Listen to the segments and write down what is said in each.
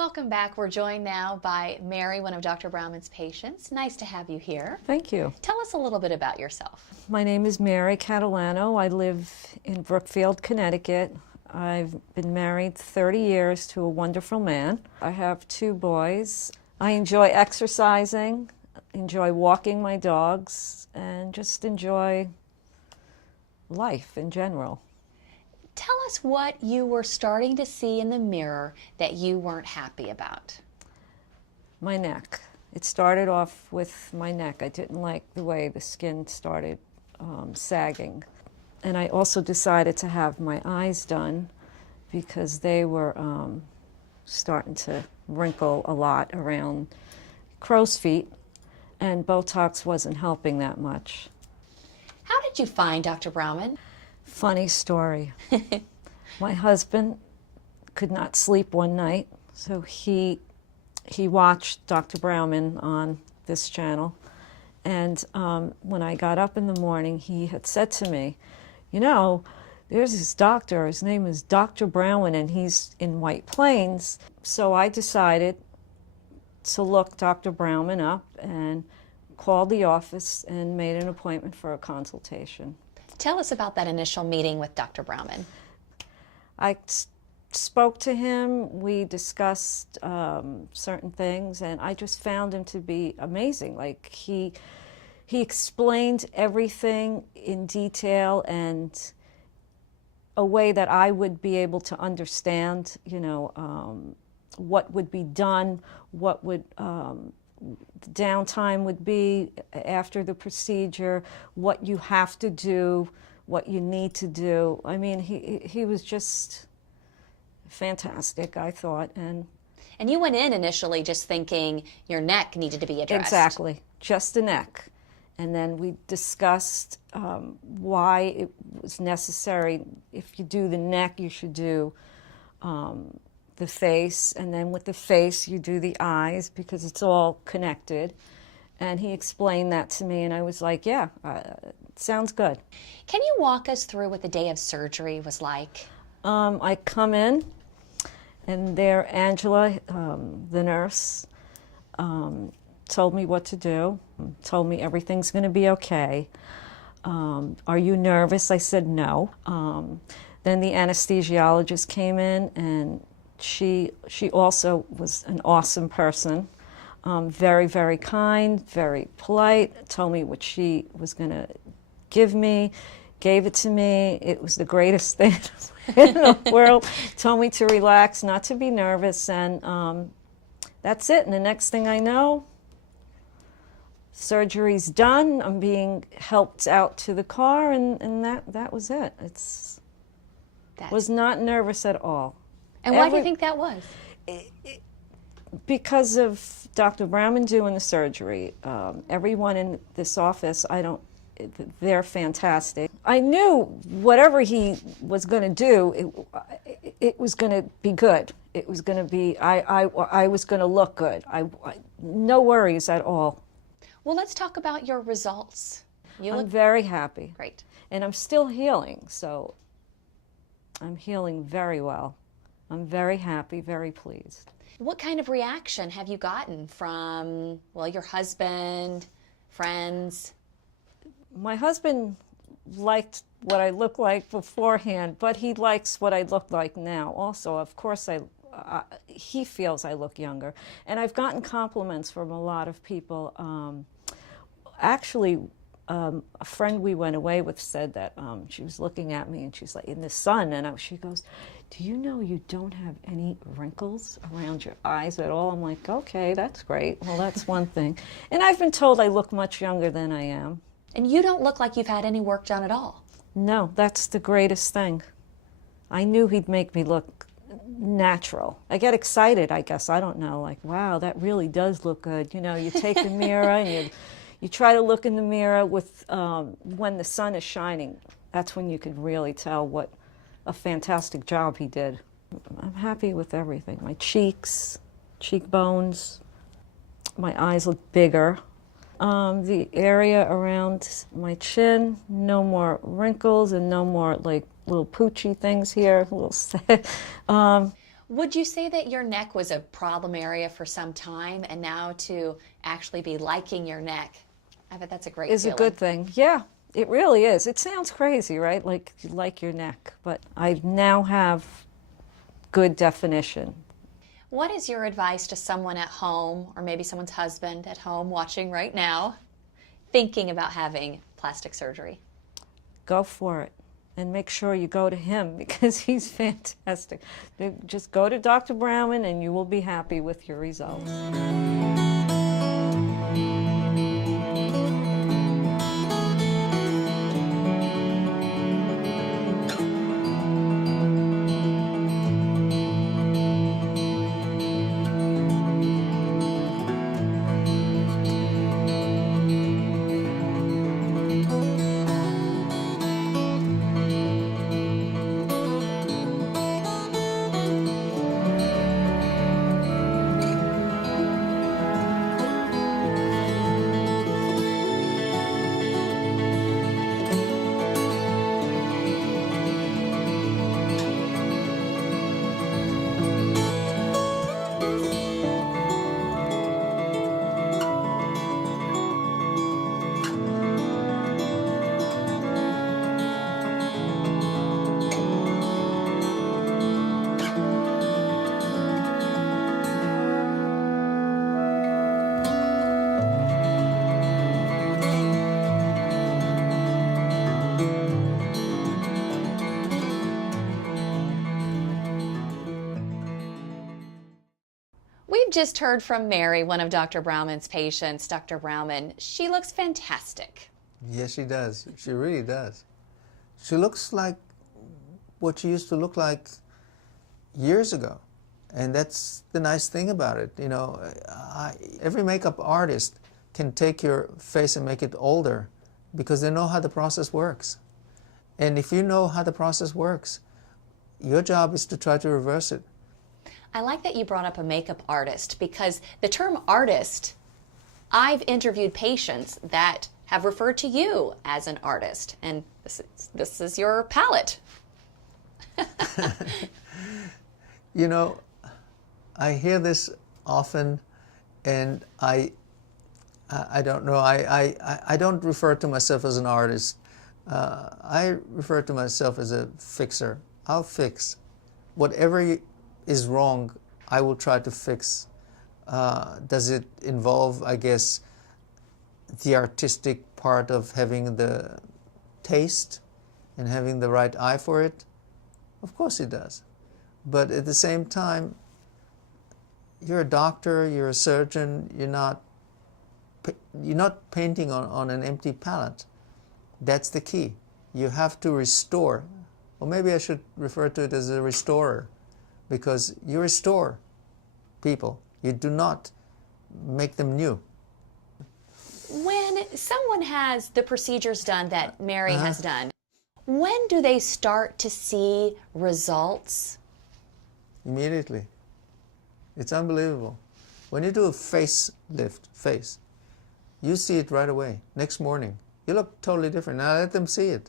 Welcome back. We're joined now by Mary, one of Dr. Brauman's patients. Nice to have you here. Thank you. Tell us a little bit about yourself. My name is Mary Catalano. I live in Brookfield, Connecticut. I've been married 30 years to a wonderful man. I have 2 boys. I enjoy exercising, enjoy walking my dogs, and just enjoy life in general. Tell us what you were starting to see in the mirror that you weren't happy about. My neck. It started off with my neck. I didn't like the way the skin started sagging. And I also decided to have my eyes done because they were starting to wrinkle a lot around crow's feet, and Botox wasn't helping that much. How did you find Dr. Brauman? Funny story. My husband could not sleep one night, so he watched Dr. Brauman on this channel. And when I got up in the morning, he had said to me, you know, there's this doctor, his name is Dr. Brauman, and he's in White Plains. So I decided to look Dr. Brauman up and called the office and made an appointment for a consultation. Tell us about that initial meeting with Dr. Brauman. I spoke to him, we discussed certain things, and I just found him to be amazing. Like he explained everything in detail and a way that I would be able to understand, you know, what would be done, what would the downtime would be after the procedure, what you have to do, what you need to do. I mean, he was just fantastic, I thought. And you went in initially just thinking your neck needed to be addressed. Exactly, just the neck. And then we discussed why it was necessary. If you do the neck, you should do the face, and then with the face you do the eyes because it's all connected. And he explained that to me, and I was like, yeah, sounds good. Can you walk us through what the day of surgery was like? I come in, and there Angela, the nurse, told me what to do, told me everything's going to be okay. Are you nervous? I said no. Then the anesthesiologist came in, and she also was an awesome person, very, very kind, very polite, told me what she was going to give me, gave it to me. It was the greatest thing in the world. Told me to relax, not to be nervous, and that's it. And the next thing I know, surgery's done. I'm being helped out to the car, and that was it. Was not nervous at all. And why do you think that was? Because of Dr. Brauman doing the surgery. Everyone in this office, they're fantastic. I knew whatever he was going to do, it was going to be good. It was going to be, I was going to look good. No worries at all. Well, let's talk about your results. I'm very happy. Great. And I'm still healing, so I'm healing very well. I'm very happy, very pleased. What kind of reaction have you gotten from, well, your husband, friends? My husband liked what I looked like beforehand, but he likes what I look like now also. Of course, he feels I look younger. And I've gotten compliments from a lot of people. Actually, a friend we went away with said that she was looking at me and she's like, in the sun, and she goes, do you know you don't have any wrinkles around your eyes at all? I'm like, okay, that's great. Well, that's one thing. And I've been told I look much younger than I am. And you don't look like you've had any work done at all. No, that's the greatest thing. I knew he'd make me look natural. I get excited, I guess. I don't know, like, wow, that really does look good. You know, you take the mirror and you try to look in the mirror with when the sun is shining. That's when you can really tell what a fantastic job he did. I'm happy with everything. My cheeks, cheekbones, my eyes look bigger. The area around my chin, no more wrinkles and no more like little poochy things here. Would you say that your neck was a problem area for some time, and now to actually be liking your neck, I bet that's a great Is a feeling. good thing. Yeah, it really is. It sounds crazy, right? Like you like your neck, but I now have good definition. What is your advice to someone at home, or maybe someone's husband at home watching right now, thinking about having plastic surgery? Go for it. And make sure you go to him because he's fantastic. Just go to Dr. Brauman and you will be happy with your results. We've just heard from Mary, one of Dr. Brauman's patients. Dr. Brauman, she looks fantastic. Yes, she does. She really does. She looks like what she used to look like years ago. And that's the nice thing about it. You know, every makeup artist can take your face and make it older because they know how the process works. And if you know how the process works, your job is to try to reverse it. I like that you brought up a makeup artist, because the term artist, I've interviewed patients that have referred to you as an artist, and this is your palette. You know, I hear this often, and I don't know. I don't refer to myself as an artist. I refer to myself as a fixer. I'll fix whatever is wrong. I will try to fix. Does it involve, I guess, the artistic part of having the taste and having the right eye for it? Of course it does. But at the same time, you're a doctor, you're a surgeon, you're not painting on an empty palette. That's the key. You have to restore. Or maybe I should refer to it as a restorer, because you restore people. You do not make them new. When someone has the procedures done that Mary has done, when do they start to see results? Immediately. It's unbelievable. When you do a face, you see it right away. Next morning, you look totally different. Now let them see it.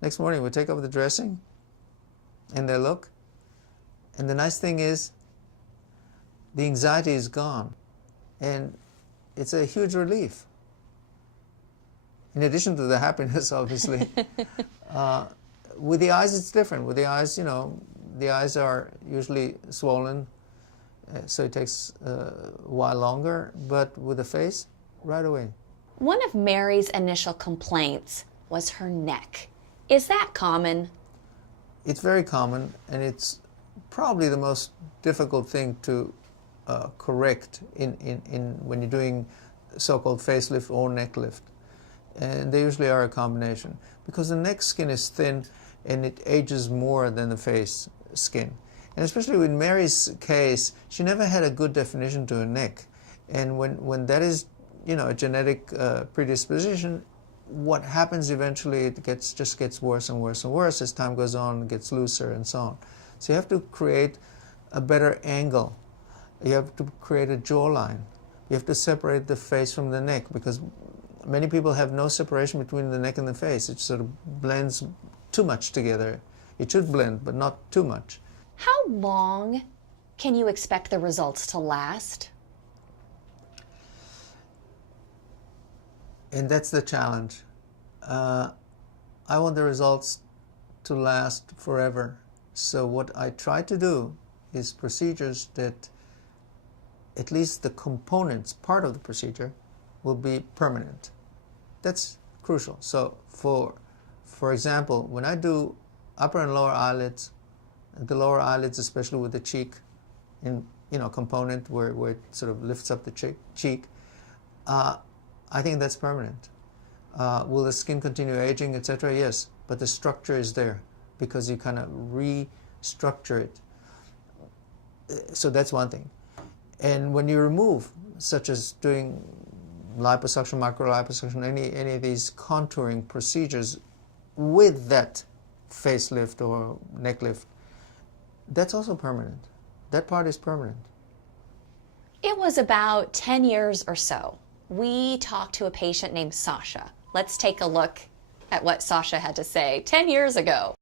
Next morning, we take off the dressing, and they look. And the nice thing is, the anxiety is gone, and it's a huge relief. In addition to the happiness, obviously. With the eyes, it's different. With the eyes, you know, the eyes are usually swollen, so it takes a while longer. But with the face, right away. One of Mary's initial complaints was her neck. Is that common? It's very common, and it's probably the most difficult thing to correct when you're doing so-called facelift or neck lift. And they usually are a combination, because the neck skin is thin and it ages more than the face skin. And especially in Mary's case, she never had a good definition to her neck. And when that is, you know, a genetic predisposition, what happens eventually, it just gets worse and worse and worse as time goes on, it gets looser and so on. So you have to create a better angle. You have to create a jawline. You have to separate the face from the neck, because many people have no separation between the neck and the face. It sort of blends too much together. It should blend, but not too much. How long can you expect the results to last? And that's the challenge. I want the results to last forever. So what I try to do is procedures that at least the components, part of the procedure, will be permanent. That's crucial. So for example, when I do upper and lower eyelids, the lower eyelids, especially with the cheek in component where it sort of lifts up the cheek, I think that's permanent. Will the skin continue aging, etc.? Yes, but the structure is there because you kind of restructure it. So that's one thing. And when you remove, such as doing liposuction, microliposuction, any of these contouring procedures with that facelift or neck lift, that's also permanent. That part is permanent. It was about 10 years or so. We talked to a patient named Sasha. Let's take a look at what Sasha had to say 10 years ago.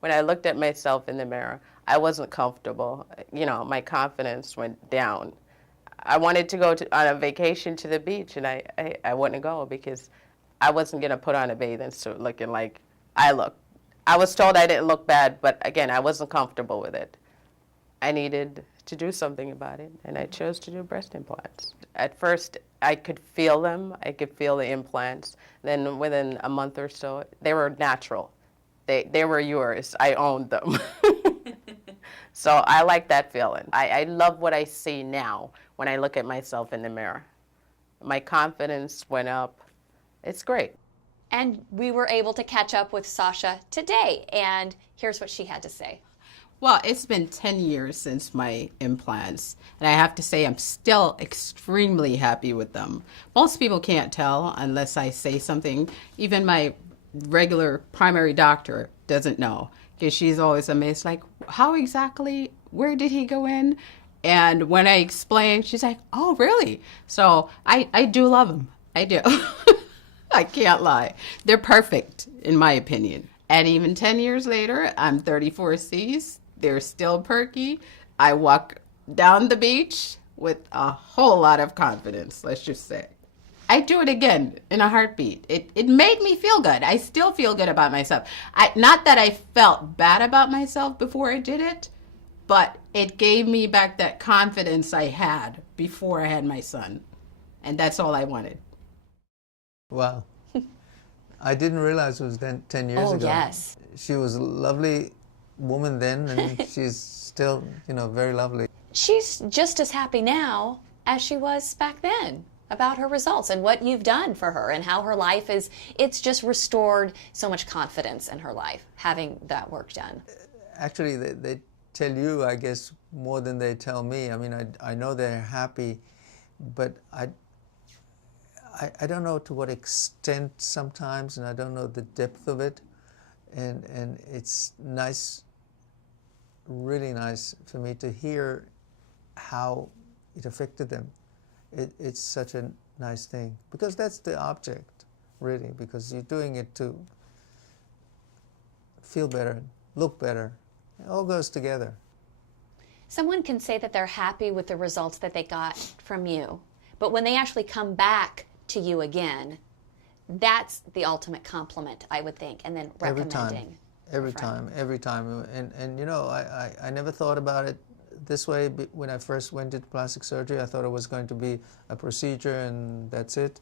When I looked at myself in the mirror, I wasn't comfortable. My confidence went down. I wanted to go on a vacation to the beach, and I wouldn't go because I wasn't going to put on a bathing suit looking like I looked. I was told I didn't look bad, but again, I wasn't comfortable with it. I needed to do something about it, and I chose to do breast implants. At first, I could feel them. I could feel the implants. Then within a month or so, they were natural. They were yours. I owned them. So I like that feeling. I love what I see now when I look at myself in the mirror. My confidence went up. It's great. And we were able to catch up with Sasha today, and here's what she had to say. Well, it's been 10 years since my implants, and I have to say I'm still extremely happy with them. Most people can't tell unless I say something. Even my regular primary doctor doesn't know because she's always amazed, like, how exactly, where did he go in? And when I explain, she's like, oh, really? So I do love them. I do. I can't lie. They're perfect, in my opinion. And even 10 years later, I'm 34Cs. They're still perky. I walk down the beach with a whole lot of confidence, let's just say. I do it again in a heartbeat. It made me feel good. I still feel good about myself. Not that I felt bad about myself before I did it, but it gave me back that confidence I had before I had my son. And that's all I wanted. Wow. I didn't realize it was 10 years ago. Oh, yes. She was a lovely woman then, and she's still, very lovely. She's just as happy now as she was back then about her results and what you've done for her and how her life is. It's just restored so much confidence in her life, having that work done. Actually, they tell you, I guess, more than they tell me. I mean, I know they're happy, but I don't know to what extent sometimes, and I don't know the depth of it. And it's nice, really nice for me to hear how it affected them. It's such a nice thing, because that's the object, really, because you're doing it to feel better, look better. It all goes together. Someone can say that they're happy with the results that they got from you, but when they actually come back to you again, that's the ultimate compliment, I would think, and then recommending. Every time. And I never thought about it this way. When I first went into plastic surgery, I thought it was going to be a procedure and that's it.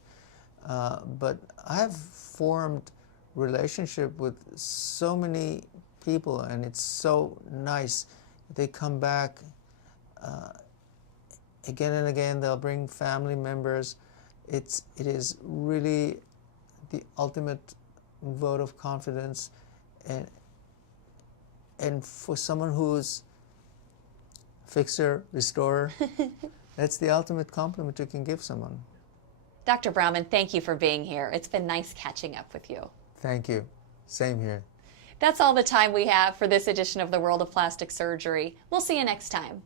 But I have formed relationship with so many people, and it's so nice. They come back again and again. They'll bring family members. It is really the ultimate vote of confidence, and for someone who's fixer, restorer, that's the ultimate compliment you can give someone. Dr. Brauman, thank you for being here. It's been nice catching up with you. Thank you. Same here. That's all the time we have for this edition of The World of Plastic Surgery. We'll see you next time.